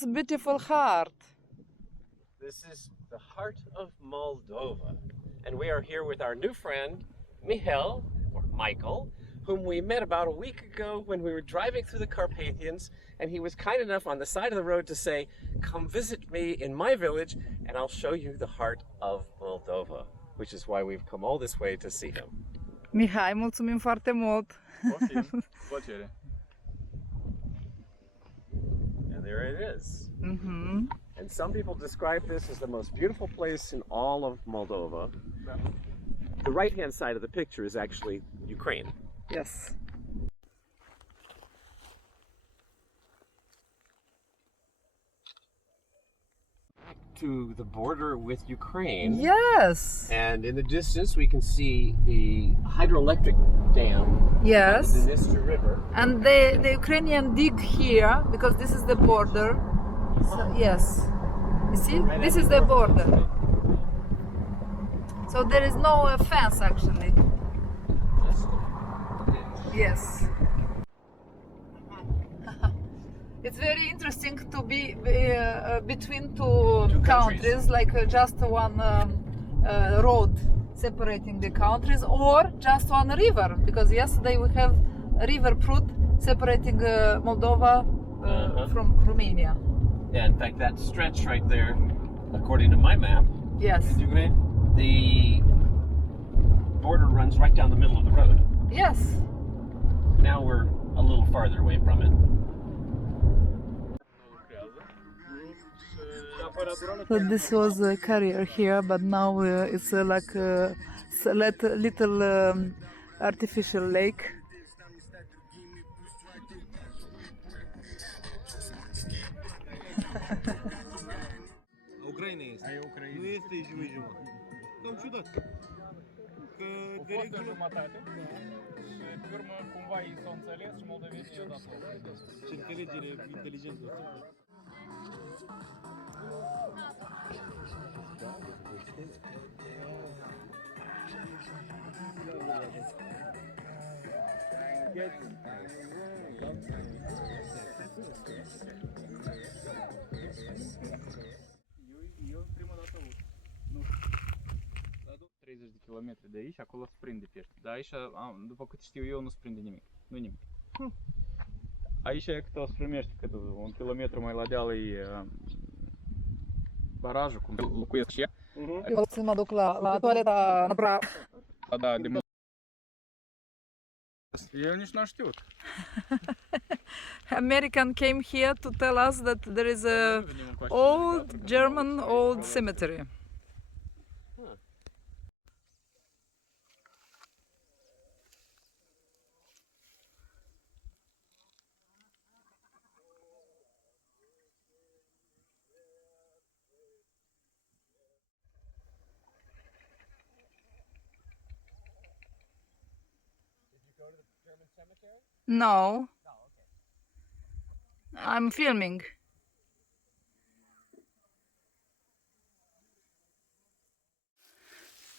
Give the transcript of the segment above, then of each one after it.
this beautiful heart? This is the heart of Moldova. And we are here with our new friend, Michael, or Michael, whom we met about a week ago when we were driving through the Carpathians, and he was kind enough on the side of the road to say, come visit me in my village and I'll show you the heart of Moldova, which is why we've come all this way to see him. Mihai, mulțumim foarte mult! Plăcere. And there it is. And some people describe this as the most beautiful place in all of Moldova. The right-hand side of the picture is actually Ukraine. Yes. To the border with Ukraine. Yes. And in the distance we can see the hydroelectric dam. Yes. The Dniester River. And the Ukrainian dig here because this is the border. So, yes. You see? This is the border. So there is no fence actually. Yes. It's very interesting to be between two countries, like just one road separating the countries, or just one river, because yesterday we have a river Prut separating Moldova from Romania. Yeah, in fact that stretch right there, according to my map, yes, the border runs right down the middle of the road. Yes. Now we're a little farther away from it. So this was a carrier here, but now it's like a little artificial lake. Ucraina este. Nu este jumătate. Cam ciudat. Că de regulă jumătate. Și pe urmă cumva ei s-au înțeles și moldovenii i-au dat o. Ce înțelegere inteligentă. Eu prima dată aud. Nu știu. 30 de kilometri de aici, acolo se prinde pește. Dar aici, după cât știu eu, nu se prinde nimic. Nu nimic. Aici e cât o se primește, cât un kilometru mai la deal e barajul, cum locuiesc și ea. Eu să mă duc la toaleta. Da, de mult. Eu nici n-am știut. American came here to tell us that there is a German cemetery. No. I'm filming.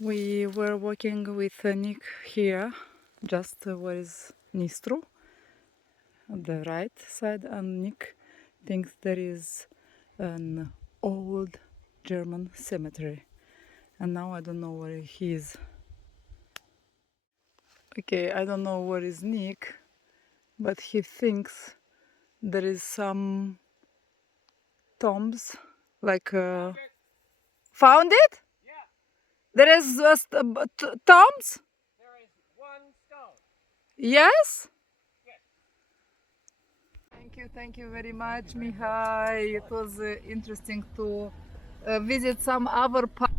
We were walking with Nick here, just where is Nistru, on the right side, and Nick thinks there is an old German cemetery. And now I don't know where he is. Okay, I don't know where is Nick, but he thinks there is some tombs, like found it? Yeah. There is tombs? There is one stone. Yes? Yes. Thank you very much, Mihai. It was interesting to visit some other parts.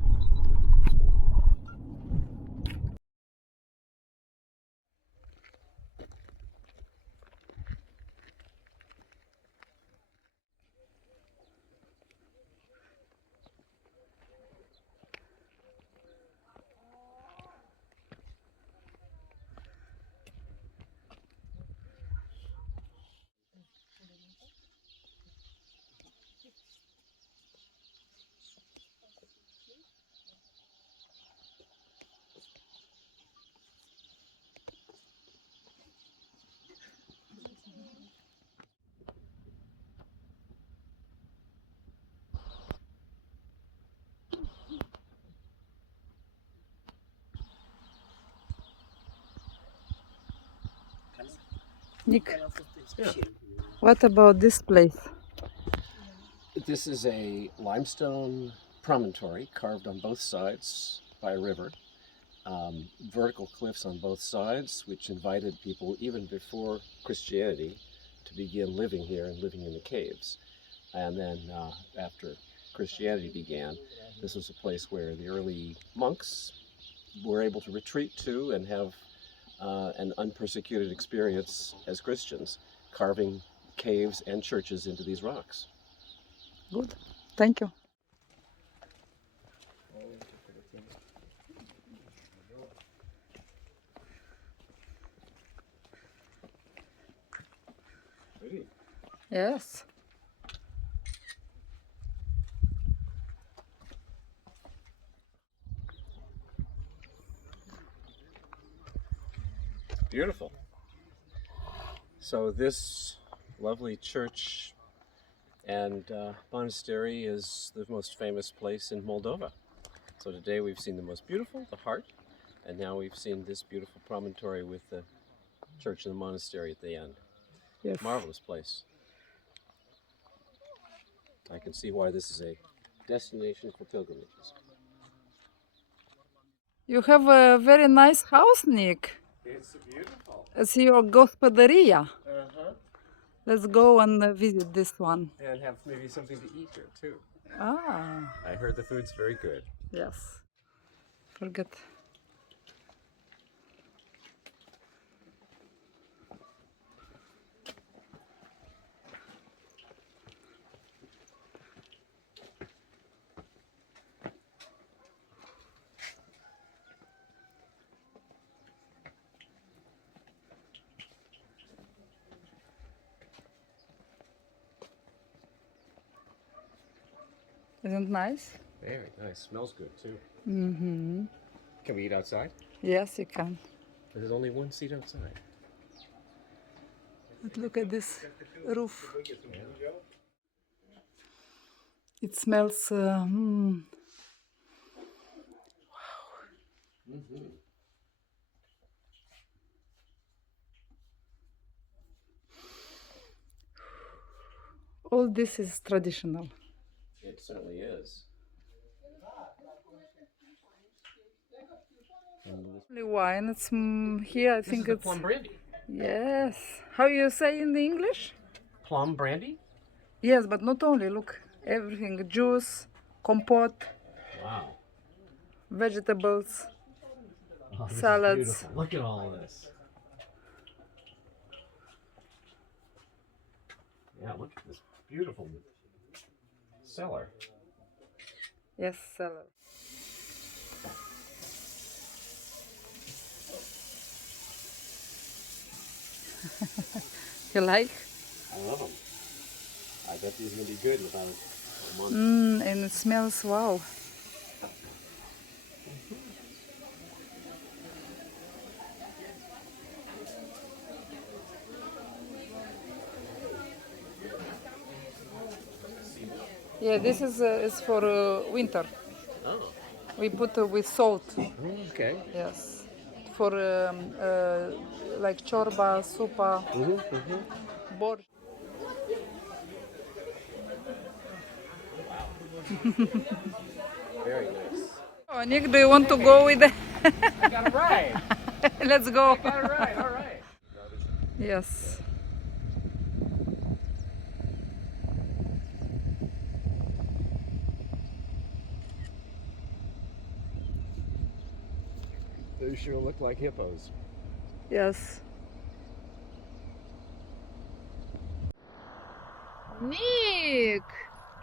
Nick, Yeah. what about this place? This is a limestone promontory carved on both sides by a river. Vertical cliffs on both sides, which invited people even before Christianity to begin living here and living in the caves. And then after Christianity began, this was a place where the early monks were able to retreat to and have an unpersecuted experience as Christians, carving caves and churches into these rocks. Good. Thank you. Yes. Beautiful. So this lovely church and monastery is the most famous place in Moldova. So today we've seen the most beautiful, the heart, and now we've seen this beautiful promontory with the church and the monastery at the end. Yes. Marvelous place. I can see why this is a destination for pilgrimages. You have a very nice house, Nick. It's beautiful. It's your gospodaria. Uh-huh. Let's go and visit this one. And have maybe something to eat here too. Ah, I heard the food's very good. yes. Forget. Isn't it nice? Very nice. Smells good too. Mm-hmm. Can we eat outside? Yes, you can. There's only one seat outside. But look at this roof. It smells. All this is traditional. It certainly is. Only wine. It's here. I think this is it's the plum brandy. yes. How you say in the English? Plum brandy? Yes, but not only. Look, everything: juice, compote, Wow. vegetables, Oh, this is salads. beautiful. Look at all this. Yeah, look at this beautiful cellar. Yes, salad. You like? I love them. I bet these are going to be good in about a month. And it smells wow. Yeah, this is for winter. Oh, We put with salt. okay. Yes, for like chorba, supa, borщ. Very nice. Oh, Nick, do you want to go with? I got a ride. Let's go. Got a ride. All right. Yes. They sure look like hippos. Yes. Nick,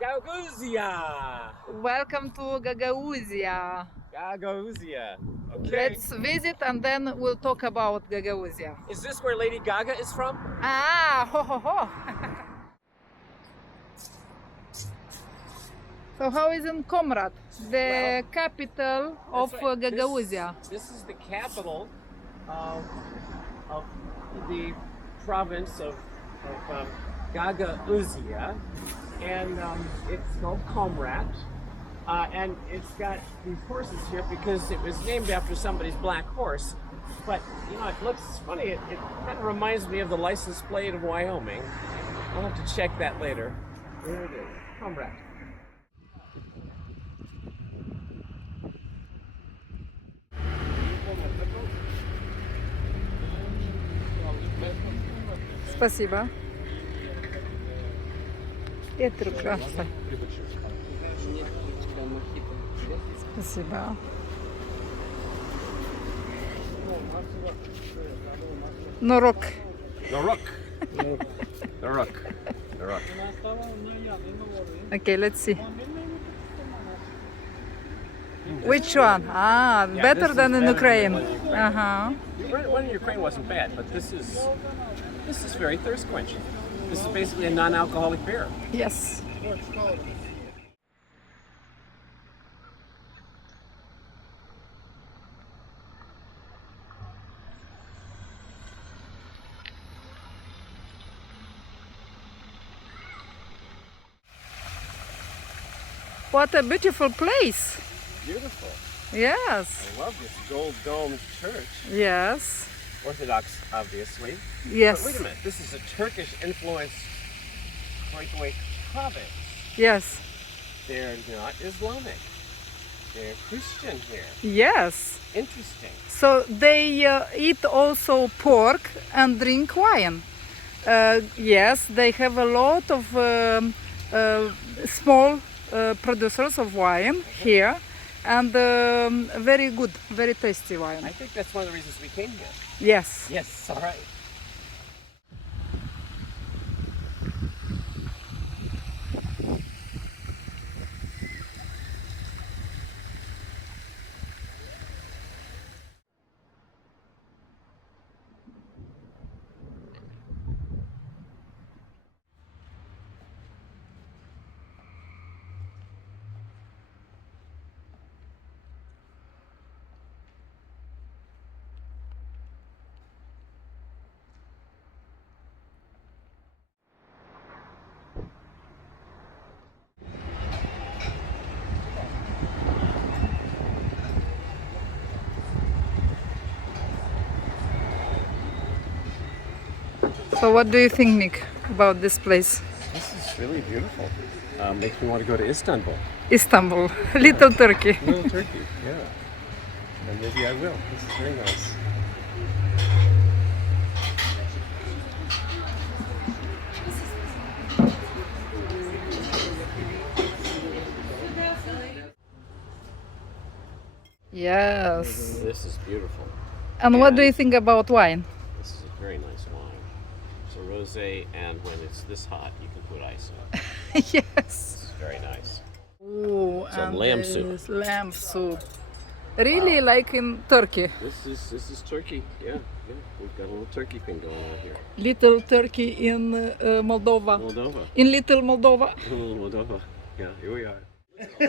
Gagauzia! welcome to Gagauzia. Gagauzia. Okay. Let's visit and then we'll talk about Gagauzia. Is this where Lady Gaga is from? Ah, ho ho ho. So how is in Comrade, the capital of That's right. Gagauzia? This is the capital of the province of Gagauzia, and it's called Comrat. And it's got these horses here because it was named after somebody's black horse. But, you know, it looks funny. It kind of reminds me of the license plate of Wyoming. I'll have to check that later. There it is. Comrade. Спасибо. Это прекрасно. Спасибо. Норок. The rook. The rook. The rook. Okay, let's see. Which one? Ah, Yeah, better this is than in better than Ukraine. the one in Ukraine. Uh-huh. The one in Ukraine wasn't bad, but this is very thirst quenching. This is basically a non-alcoholic beer. Yes. What a beautiful place. Beautiful. Yes. I love this gold domed church. Yes. Orthodox, obviously. Yes. But wait a minute, this is a Turkish-influenced breakaway province. Yes. They're not Islamic. They're Christian here. Yes. Interesting. So they eat also pork and drink wine. Yes, they have a lot of small producers of wine here, and very good, very tasty wine. I think that's one of the reasons we came here. Yes. Yes, all right. So what do you think, Nick, about this place? This is really beautiful. Makes me want to go to Istanbul. Istanbul, Little Turkey. Little Turkey, yeah. And maybe I will. This is very nice. Yes. This is beautiful. And what do you think about wine? This is a very nice wine. It's a rosé, and when it's this hot, you can put ice in it. Yes. This is very nice. Oh, Some and lamb soup. this lamb soup. Really like in Turkey. This is turkey. Yeah. We've got a little turkey thing going on here. Little Turkey in Moldova. Moldova. In Little Moldova. Little Moldova. Yeah, here we are.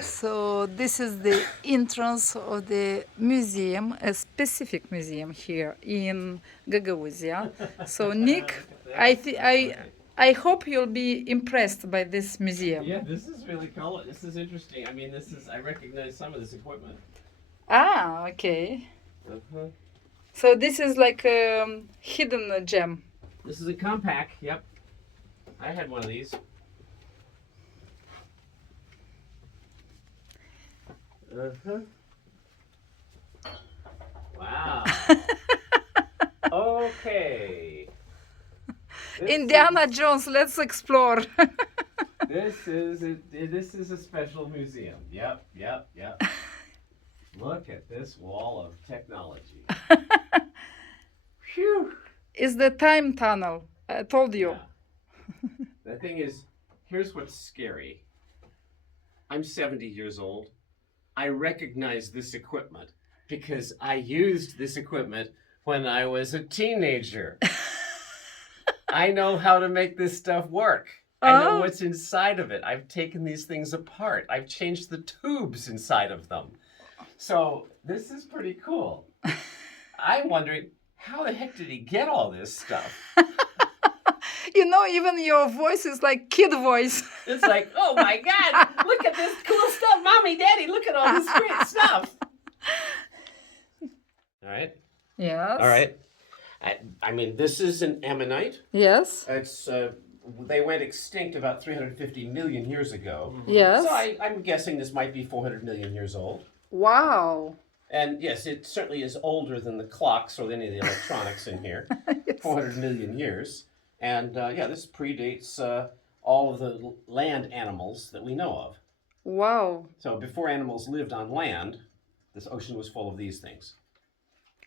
So this is the entrance of the museum, a specific museum here in Gagauzia. So Nick, I hope you'll be impressed by this museum. Yeah, this is really cool. This is interesting. I mean, I recognize some of this equipment. Ah, okay. Uh-huh. So this is like a hidden gem. This is a compact. Yep. I had one of these. Uh-huh. Wow. Okay. Indiana Jones, let's explore. This is a special museum. Yep. Look at this wall of technology. Phew. It's the time tunnel. I told you. Yeah. The thing is, here's what's scary. I'm 70 years old. I recognize this equipment because I used this equipment when I was a teenager. I know how to make this stuff work. I know what's inside of it. I've taken these things apart. I've changed the tubes inside of them. So this is pretty cool. I'm wondering, how the heck did he get all this stuff? You know, even your voice is like kid voice. It's like, oh my God, look at this cool stuff Mommy, Daddy at all this great stuff. All right. Yes. All right. I mean, this is an ammonite. Yes. It's they went extinct about 350 million years ago. Yes. So I'm guessing this might be 400 million years old. Wow. And yes, it certainly is older than the clocks or any of the electronics in here. Yes. 400 million years. And yeah, this predates all of the land animals that we know of. Wow. So before animals lived on land, this ocean was full of these things.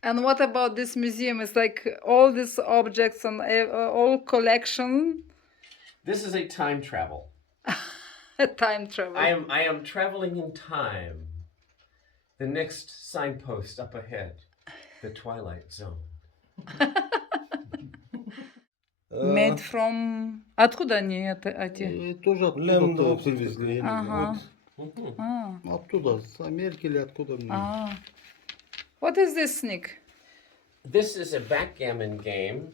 And what about this museum? It's like all these objects and all collection. This is a time travel. Time travel. I am traveling in time. The next signpost up ahead, the Twilight Zone. Made from... Откуда они эти? Тоже откуда-то привезли. Ага. Вот. А. Оттуда, с Америки или откуда мне. Ah. What is this, Nick? This is a backgammon game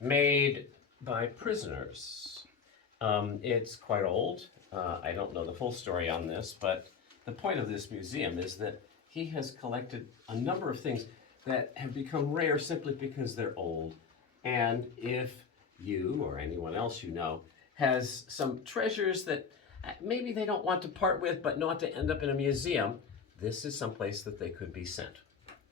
made by prisoners. It's quite old. I don't know the full story on this, but the point of this museum is that he has collected a number of things that have become rare simply because they're old. And if you or anyone else you know has some treasures that maybe they don't want to part with but not to end up in a museum, this is someplace that they could be sent.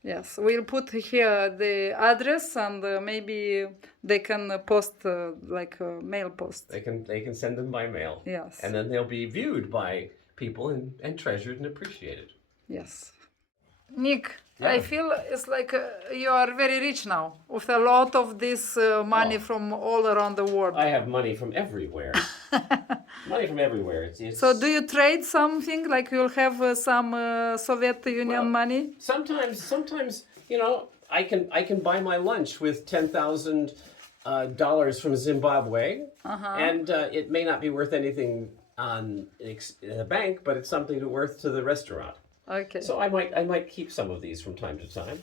Yes, we'll put here the address and maybe they can post like a mail post. They can send them by mail. Yes. And then they'll be viewed by people and treasured and appreciated. Yes. Nick, Yeah. I feel it's like you are very rich now with a lot of this money Oh. from all around the world. I have money from everywhere. Money from everywhere. It's So do you trade something like you'll have some Soviet Union Well, money? sometimes you know I can buy my lunch with $10,000 from Zimbabwe, and it may not be worth anything in the bank, but it's something worth to the restaurant. Okay. So I might keep some of these from time to time.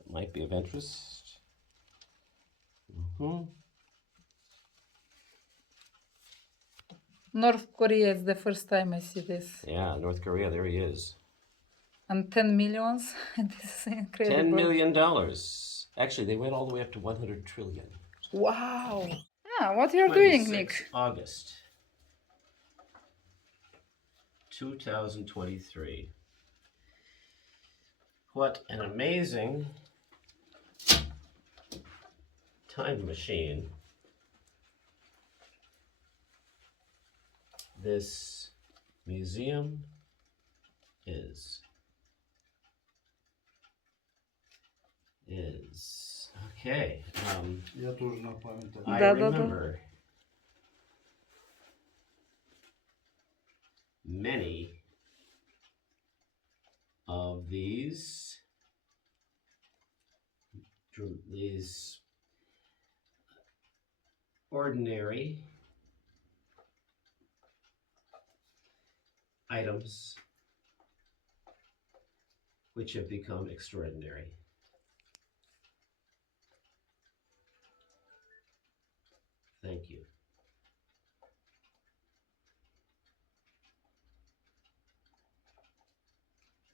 It might be of interest. North Korea is the first time I see this. Yeah, North Korea. There he is. And 10 millions. This is incredible. $10 million. Actually, they went all the way up to 100 trillion. Wow. Yeah, what you're doing, 26 Nick? August 2023. What an amazing time machine this museum is. Okay. Я тоже на память. I Да-да-да. remember many of these ordinary items which have become extraordinary. Thank you.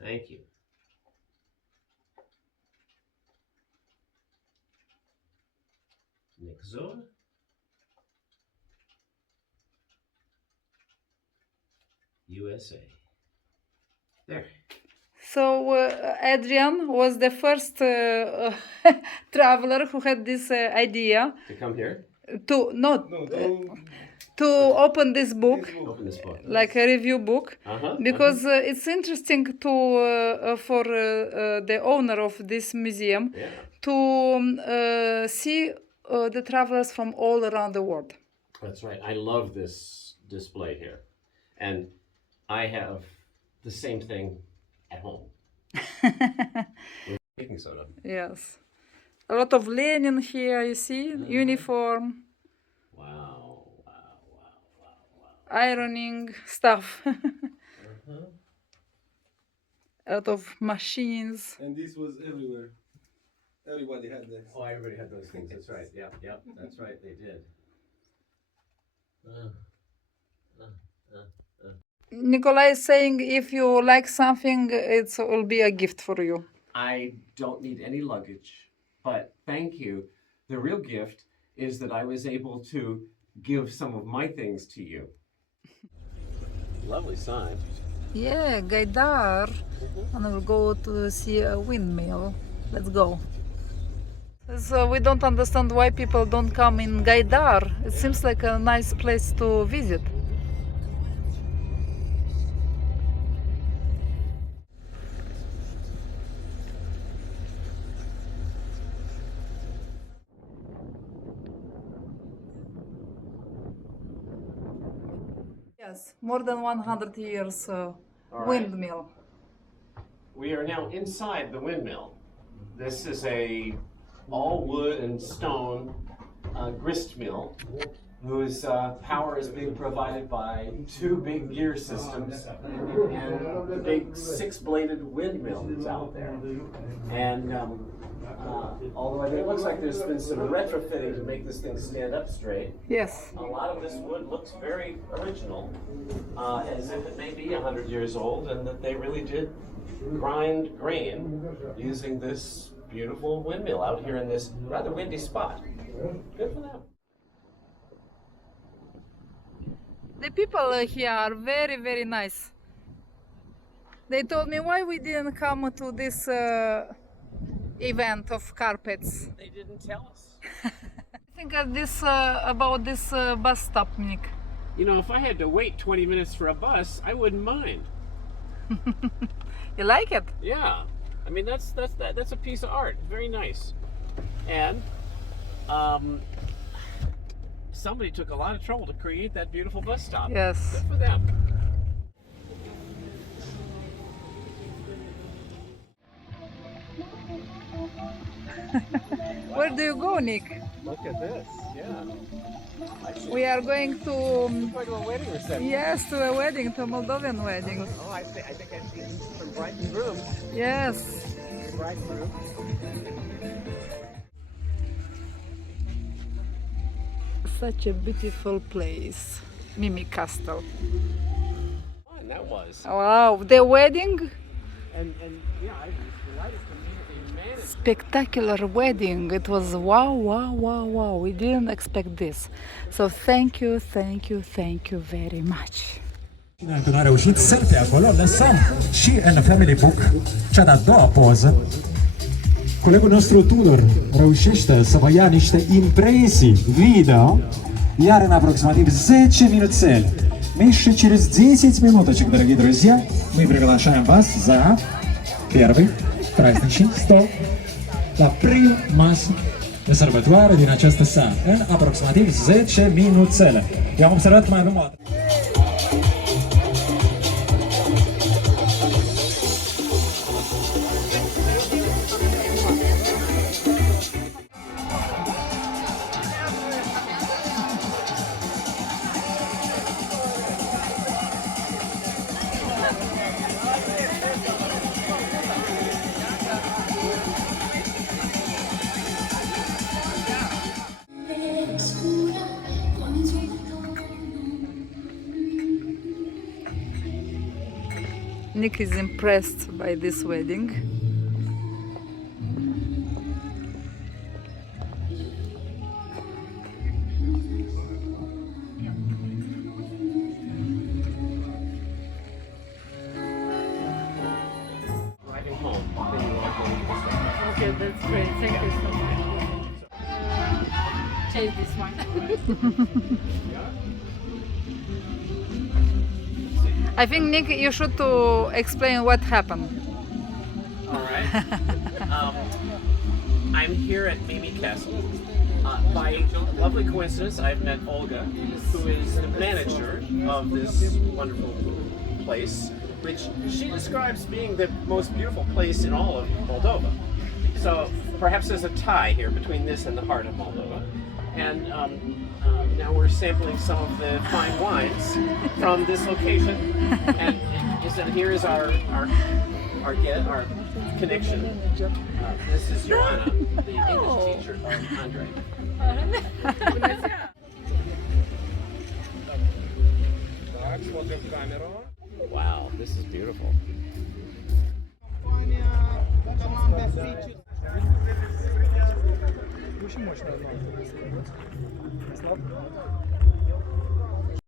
Thank you. Nixon. USA. There. So Adrian was the first traveler who had this idea To come here, to not Ну, to open this book, open this book. like a review book, Uh-huh. because it's interesting to for the owner of this museum Yeah. to see the travelers from all around the world. That's right. I love this display here. And I have the same thing at home. With baking soda. Yes, a lot of Lenin here. You see, uniform, Wow. Wow. Wow. Wow. Wow. ironing stuff, Uh-huh. a lot of machines. And this was everywhere. Everybody had this. Oh, everybody had those things. That's right. Yeah. Yep. That's right. They did. Nikolai is saying if you like something, it will be a gift for you. I don't need any luggage, but thank you. The real gift is that I was able to give some of my things to you. Lovely sign. Yeah, Gaidar. And we'll go to see a windmill. Let's go. So we don't understand why people don't come in Gaidar. It seems like a nice place to visit. Yes, more than 100 years right. windmill. We are now inside the windmill. This is a all wood and stone grist mill whose power is being provided by two big gear systems and the big six-bladed windmill that's out there. And although it looks like there's been some retrofitting to make this thing stand up straight, Yes. a lot of this wood looks very original, as if it may be 100 years old and that they really did grind grain using this beautiful windmill out here in this rather windy spot. Good for them. The people here are very, very nice. They told me why we didn't come to this event of carpets. They didn't tell us. I think about this bus stop, Nick. You know, if I had to wait 20 minutes for a bus, I wouldn't mind. You like it? Yeah, I mean that's a piece of art. Very nice, and somebody took a lot of trouble to create that beautiful bus stop. Yes. Good for them. Where do you go, Nick? Look at this. Yeah. We are going to Like a wedding reception. yes, to a wedding, to a Moldovan wedding. Oh, I think I've seen some bride and groom. Yes. Bride and groom. Such a beautiful place, Mimi Castle. Fun that was. Wow, the wedding, And yeah, I was delighted to meet the managed. spectacular wedding. It was wow, wow, wow, wow. We didn't expect this. So thank you very much. Când a reușit selfie acolo, lăsăm și în Family Book cea de-a doua poză. Colegul nostru Tudor reușește să vă ia niște impresii video, iar în aproximativ 10 minuțele, меньше через 10 минуточек, дорогие друзья, мы приглашаем вас за первый праздничный стол la prima masă de sărbătoare din această seară, în aproximativ 10 minuțele. Eu am observat mai numai. Nick is impressed by this wedding. Driving home, then you are going to the store. Okay, that's great. Thank you so much. Take this one. I think, Nick, you should to explain what happened. All right. I'm here at Mimi Castle. By lovely coincidence, I've met Olga, who is the manager of this wonderful place, which she describes being the most beautiful place in all of Moldova. So perhaps there's a tie here between this and the heart of Moldova. And now we're sampling some of the fine wines from this location. And here is our connection. This is Joanna, the English teacher of Andre. Так, смотрим в камеру. мощная одна. Слабо.